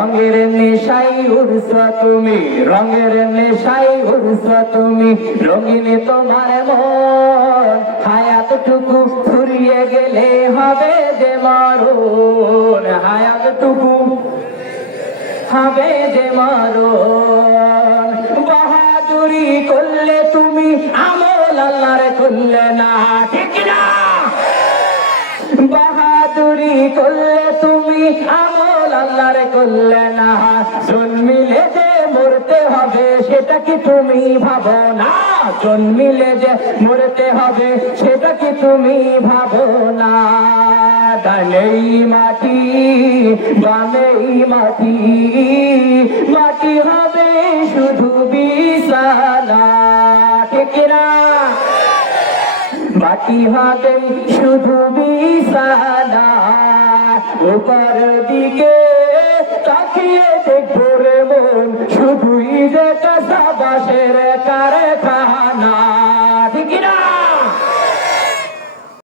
রঙের নেশাই উড়ছ তুমি, রঙের নেশাই উড়ছ তুমি, রঙিনে তোমার মন, হায়াতটুকু ফুরিয়ে গেলে হবে যে মারুন হায়াতটুকু হবে যে মারুন বাহাদুরি করলে তুমি, আমল আল্লাহর করলে না, ঠিক না বাহাদুরি করলে তুমি, আমল আল্লাহর করলে না। জন্মিলে যে মরতে হবে, সেটা কি তুমি ভাবো না? জন্মিলে যে মরতে হবে, সেটা কি তুমি ভাবো না? ডানেই মাটি বামেই মাটি মাটি হবে শুধু বিছানা। ঠিক মাটি হবে শুধু বিছানা। উপর দিকে তাকিয়ে দেখব রে মন। শুধুই দেখা সাবাসের না